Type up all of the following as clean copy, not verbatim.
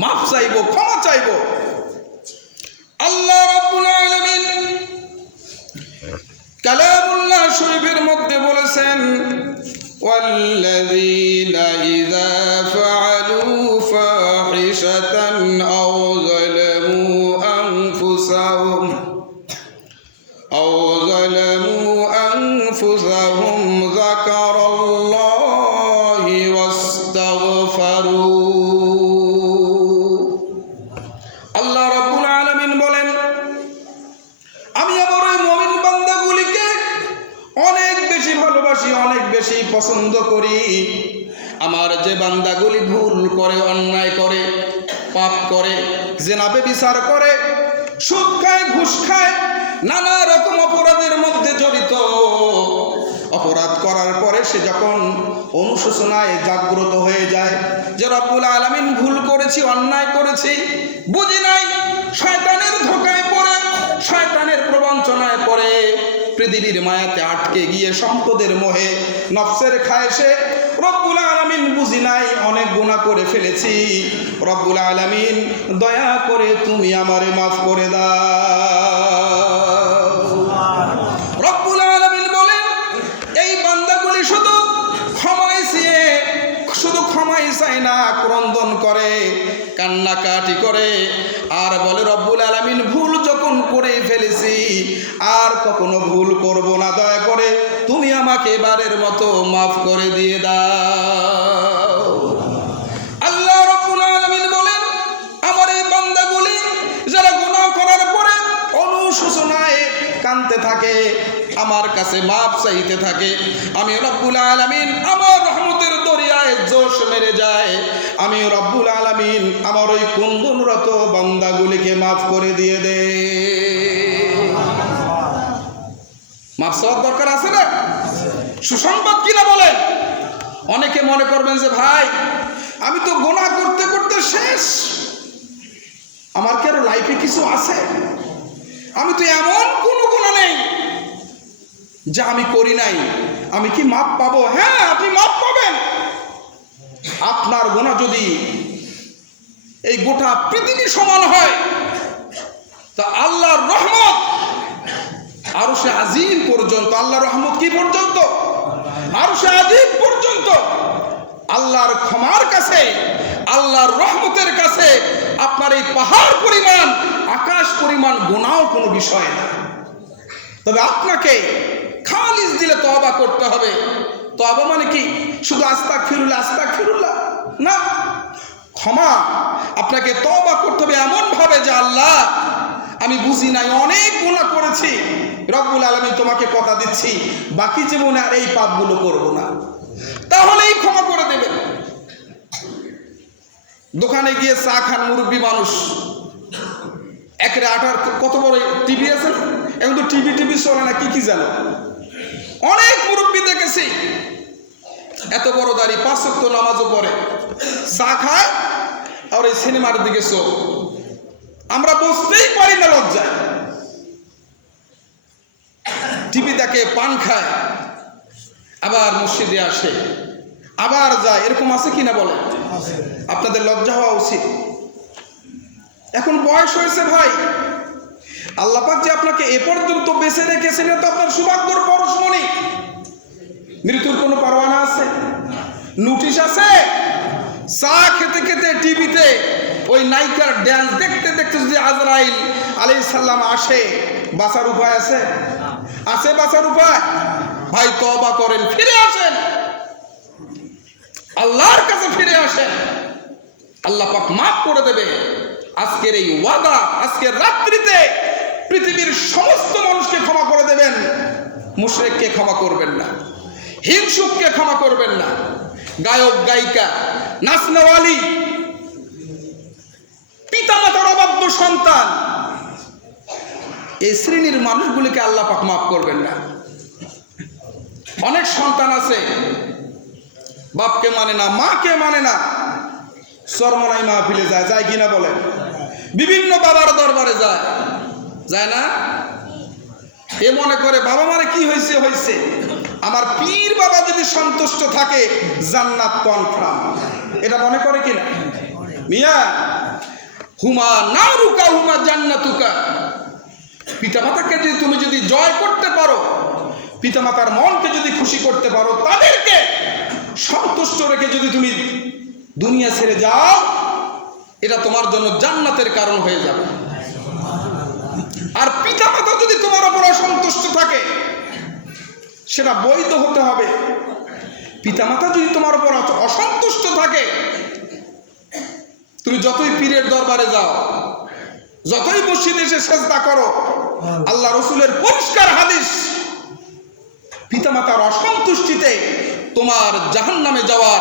মাফ চাইবো, ক্ষমা চাইবো। আল্লাহ রাব্বুল আলামিন কালামুল্লাহ শরীফের মধ্যে বলেছেন, ওয়াল্লাযীনা ইযা ফাআলু ফাহিশাতান আও যালামু আনফুসাহুম যাকারাল্লাহি ওয়াস্তাগফারু। আল্লাহ রাব্বুল আলামিন বলেন, আমি আমার ওই মুমিন বান্দাগুলিকে অনেক বেশি ভালোবাসি, অনেক বেশি পছন্দ করি। আমার যে বান্দাগুলি ভুল করে, অন্যায় করে, পাপ করে, জিনা ব্যভিচার করে, সুদ খায়, ঘুষ খায়, নানা রকম অপরাধের মধ্যে জড়িত, অপরাধ করার পরে সে যখন অনুশোচনায় জাগ্রত হয়ে যায় যে রব্বুল আলামিন ভুল করেছি, অন্যায় করেছি, বুঝি নাই, শয়তানের ধোঁকায় পড়ে, শয়তানের প্রবঞ্চনায় পড়ে, পৃথিবীর মায়াতে আটকে গিয়ে সম্পদের মোহে নফসের খায়েশে রব্বুল আলামিন বুঝি নাই, অনেক গুনাহ করে ফেলেছি, রব্বুল আলামিন দয়া করে তুমি আমারে মাফ করে দাও। রব্বুল আলামিন বলেন, এই বান্দাগুলি শুধু ক্ষমাই চায় না, ক্রন্দন করে, কান্নাকাটি করে, আর বলে রব্বুল আলামিন ভুল যখন করে ফেলেছি আর কখনো ভুল করব না, দয়া করে তুমি আমাকে এবারের মতো মাফ করে দিয়ে দাও। আল্লাহ রাব্বুল আলামিন বলেন, আমার এই বান্দাগুলি যারা গুনাহ করার পরে অনুশোচনায় কাঁদতে থাকে, আমার কাছে মাফ চাইতে থাকে, আমি রব্বুল আলামিন আমার রহমতের দরিয়ায় জোশ মেরে যায়, আমি রব্বুল আলামিন আমার ওই কুন্দনরত বান্দাগুলিকে মাফ করে দিয়ে দে। মাফ চাওয়ার দরকার আছে না? সুসংবাদ কিনা বলেন? অনেকে মনে করবেন যে ভাই আমি তো গুনাহ করতে করতে শেষ, আমার কি আরো লাইফে কিছু আছে? আমি তো এমন কোনো গুনাহ নেই যা আমি করি নাই, আমি কি মাপ পাবো? হ্যাঁ, আপনি মাপ পাবেন। আপনার গুনাহ যদি এই গোটা পৃথিবী সমান হয়, তা আল্লাহর রহমত আরশে আজিম পর্যন্ত, আল্লাহর রহমত কি পর্যন্ত? আরশে আজিম পর্যন্ত। আল্লাহর ক্ষমার কাছে, আল্লাহর রহমতের কাছে আপনার এই পাহাড় পরিমাণ, আকাশ পরিমাণ গুনাহও কোনো বিষয় না। তবে আপনাকে খালিস দিলে তওবা করতে হবে। তওবা মানে কি? শুধু আস্তাগফিরুল্লাহ না, ক্ষমা। আপনাকে তওবা করতে হবে এমন ভাবে যে আল্লাহ আমি বুঝি নাই, অনেক গুনাহ করেছি, রব্বুল আলামিন তোমাকে কথা দিচ্ছি বাকি জীবনে আর এই পাপগুলো করব না, তাহলেই ক্ষমা করে দেবেন। দোকানে গিয়ে চা খান, মুরব্বী মানুষ, একরে আটার কত বড় টিভি আছে, এখন তো টিভি চলে না, কি জানো, অনেক মুরব্বী দেখেছি এত বড় দাড়ি, 5 ওয়াক্ত নামাজও পড়ে, চা খায় আর এই সিনেমার দিকে চোখ, আমরা বুঝতেই পারি না লজ্জায়। টিভি দেখে, পান খায়, আবার মসজিদে আসে, আবার যায়, এরকম আছে কিনা বলে? আপনাদের লজ্জা হওয়া উচিত। এখন বয়স হয়েছে ভাই, আল্লাহ পাক যে আপনাকে এ পর্যন্ত বেঁচে রেখেছেন, তো আপনার সৌভাগ্যর পরশমণি। মৃত্যুর কোনো পরোয়ানা আছে? নোটিশ আছে? চা খেতে খেতে টিভিতে ওই নায়িকার ড্যান্স দেখতে দেখতে যদি আজরাইল আলাইহিস সালাম আসে, বাঁচার উপায় আছে? আছে বাঁচার উপায়? ভাই তওবা করেন, ফিরে আসেন, আল্লাহর কাছে ফিরে আসেন, আল্লাহ পাক মাফ করে দেবে। আজকের এই ওয়াদা, আজকের রাত্রিতে পৃথিবীর সমস্ত মানুষকে ক্ষমা করে দেবেন, মুশরিককে ক্ষমা করবেন না, হিংসুককে ক্ষমা করবেন না, গায়ক গায়িকা, নাচনাওয়ালি, পিতামাতার অবাধ্য সন্তান, এই শ্রেণীর মানুষগুলিকে আল্লাহ পাক মাফ করবেন না। অনেক সন্তান আছে বাপকে মানে না, মাকে মানে না, চরমনাই মাহফিলে যায় কিনা বলেন? বিভিন্ন বাবার দরবারে যায় না? এ মনে করে বাবা মানে কি হয়েছে, আমার পীর বাবা যদি সন্তুষ্ট থাকে জান্নাত কনফার্ম, এটা মনে করে কিনা? মিয়া হুমা নারুকা হুমা জান্নাতুকা। পিতামাতাকে যদি তুমি জয় করতে পারো, পিতামাতার মনকে যদি খুশি করতে পারো, তাদেরকে সন্তুষ্ট রেখে যদি তুমি দুনিয়া ছেড়ে যাও, এটা তোমার জন্য জান্নাতের কারণ হয়ে যাবে। আর পিতামাতা যদি তোমার উপর অসন্তুষ্ট থাকে, সেটা বৈধ হতে হবে। পিতামাতা যদি তোমার উপর অসন্তুষ্ট থাকে, তুমি যতই পীরের দরবারে যাও, যতই মসজিদে এসে সেজদা করো, আল্লাহ রসুলের পরিষ্কার হাদিস, পিতামাতার অসন্তুষ্টিতে তোমার জাহান্নামে যাওয়ার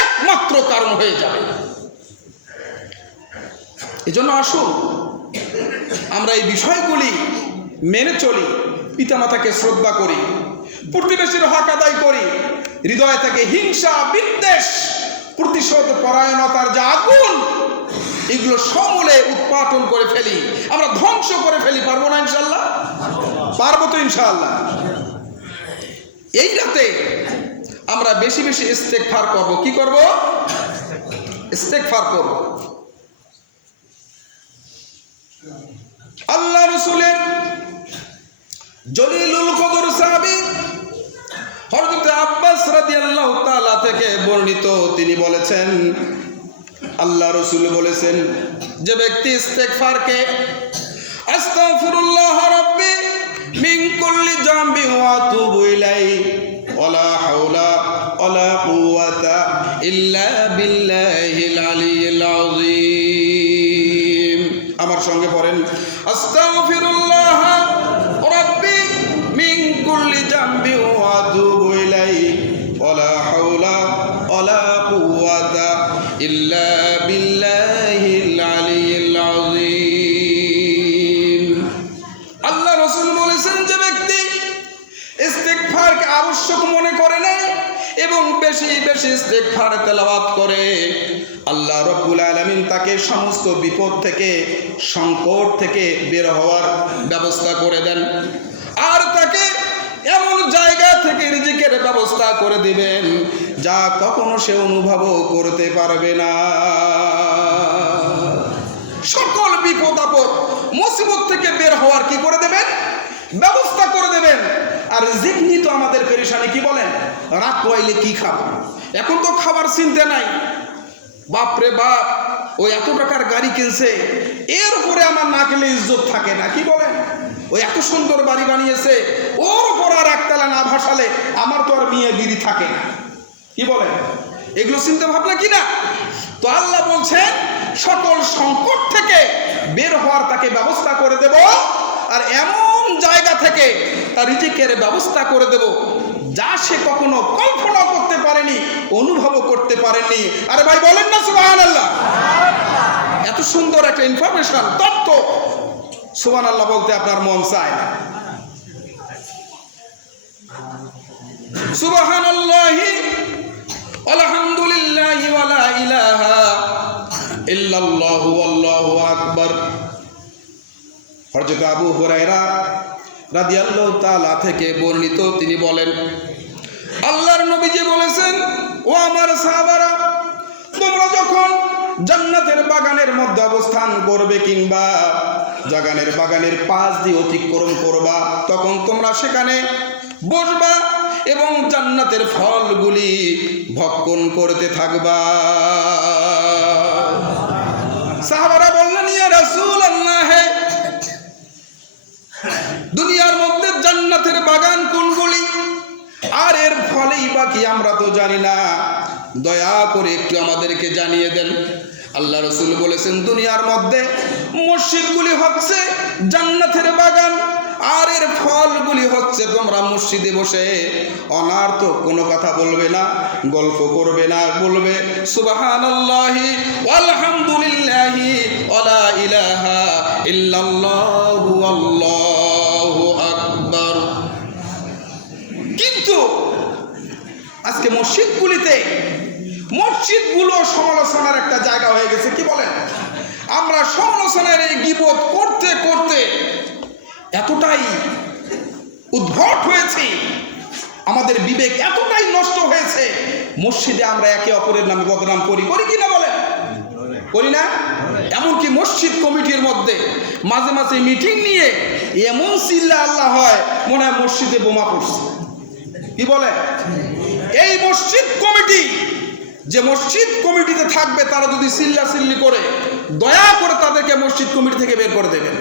একমাত্র কারণ হয়ে যাবে। এজন্য আসুন আমরা এই বিষয়গুলি মেনে চলি, পিতামাতাকে শ্রদ্ধা করি, প্রতিবেশীর হক আদায় করি, হৃদয় থেকে হিংসা, বিদ্বেষ, প্রতিশোধ পরায়ণতার যে আগুন, এগুলো সমূলে উৎপাটন করে ফেলি, আমরা ধ্বংস করে ফেলি। পারবো না ইনশাল্লাহ? পারবো তো ইনশাআল্লাহ। এই রাতে আমরা বেশি বেশি ইস্তেগফার করব। কি করব? ইস্তেগফার করব। আল্লাহ রাসূলের জলিলুল কদর সাহাবী হযরত আব্বাস রাদিয়াল্লাহু তাআলা থেকে বর্ণিত, তিনি বলেছেন, আল্লাহ রাসূল বলেছেন, যে ব্যক্তি ইস্তেগফারকে আস্তাগফিরুল্লাহ রাব্বি মিন কুল্লি জামবি ওয়া আতুবু ইলাইহি ওয়ালা হাওলা ওয়ালা কুওয়াতা ইল্লা বিল্লাহিল আলিয়্যিল আযীম। আমার সঙ্গে পড়েন, আস্তাগফিরুল্লাহ রাব্বি মিন কুল্লি জামবি ওয়া আতুবু ইলাইহি ওয়ালা হাওলা ওয়ালা কুওয়াতা ইল্লা বিল্লাহিল আলিয়্যিল আযীম। আল্লাহ রাসূল বলেছেন, যে ব্যক্তি ইস্তেগফারকে আবশ্যক মনে করে না এবং বেশি বেশি ইস্তেগফার তেলাওয়াত করে, আল্লাহ রাব্বুল আলামিন তাকে সমস্ত বিপদ থেকে, সংকট থেকে বের হওয়ার ব্যবস্থা করে দেন, আর তাকে এমন জায়গা থেকে রিজিকের ব্যবস্থা করে দিবেন যা কখনো সে অনুভবও করতে পারবে না। সকল বিপদ আপদ মুসিবত থেকে বের হওয়ার কি করে দেবেন? ব্যবস্থা করে দেবেন। আর রিজিক নিয়ে তো আমাদের পেরেশানি, কি বলেন? রাত পোয়াইলে কি খাবো, এখন তো খাবার চিন্তা নাই। বাপরে বাপ, ওই এত টাকার গাড়ি কিনছে, এর উপরে আমার না খেলে ইজ্জত থাকে না, কি বলেন? ওই এত সুন্দর বাড়ি বানিয়েছে, ওর উপর আর একতলা না ভাসালে আমার তো আর মিয়াগিরি থাকে না, কি বলেন? এগুলো চিন্তা ভাবনা কি না? তো আল্লাহ বলছেন, সকল সংকট থেকে বের হওয়ার তাকে ব্যবস্থা করে দেব, আর এমন জায়গা থেকে তার রিজিকের ব্যবস্থা করে দেব যা সে কখনো কল্পনা করতে পারেনি, অনুভবও করতে পারেনি। আরে ভাই বলেন না সুবহানাল্লাহ? এত সুন্দর একটা ইনফরমেশন, তথ্য, সুবহানাল্লাহ বলতে আপনার মন চায় না? সুবহানাল্লাহি আলহামদুলিল্লাহি ওয়া লা ইলাহা ইল্লাল্লাহু আল্লাহু আকবার। হযরত আবু হুরায়রা রাদিয়াল্লাহু তাআলা থেকে বর্ণিত, তিনি বলেন, আল্লাহর নবীজি বলেছেন, ও আমার সাহাবারা, তোমরা যখন জান্নাতের বাগানের মধ্যে অবস্থান করবে কিংবা বাগানের পাশ দিয়ে অতিক্রম করবা, তখন তোমরা সেখানে বসবা এবং জান্নাতের ফলগুলি ভক্ষণ করতে থাকবা। সাহাবারা বললেন, ইয়া রাসূলুল্লাহ, দুনিয়ার মধ্যে জান্নাতের বাগান কোনগুলি, আর এর ফলেই বাকি আমরা তো জানি না, দয়া করে একটু আমাদেরকে জানিয়ে দেন। আল্লাহ রাসূল বলেছেন, দুনিয়ার মধ্যে মসজিদগুলি হচ্ছে জান্নাতের বাগান, আর এর ফলগুলি হচ্ছে তোমরা মসজিদে বসে অনার্থক কোনো কথা বলবে না, গল্প করবে না, বলবে সুবহানাল্লাহি আলহামদুলিল্লাহি ওয়া লা ইলাহা ইল্লাল্লাহু আল্লাহু আকবার। কিন্তু আজকে মসজিদগুলো সমালোচনার একটা জায়গা হয়ে গেছে, কি বলেন? আমরা সমালোচনার এই গীবত করতে করতে এতটাই উদ্ভট হয়েছি, আমাদের বিবেক এতটাই নষ্ট হয়েছে, মসজিদে আমরা একে অপরের নামে বদনাম করি কিনা বলেন? করি না? এমনকি মসজিদ কমিটির মধ্যে মাঝে মাঝে মিটিং নিয়ে এমন চিল্লা আল্লাহ হয় মনে হয় মসজিদে বোমা পড়ছে। কি বলে? এই মসজিদ কমিটি, যে মসজিদ কমিটিতে থাকবে তারা যদি চিল্লা চিল্লি করে, দয়া করে তাদেরকে মসজিদ কমিটি থেকে বের করে দেবেন।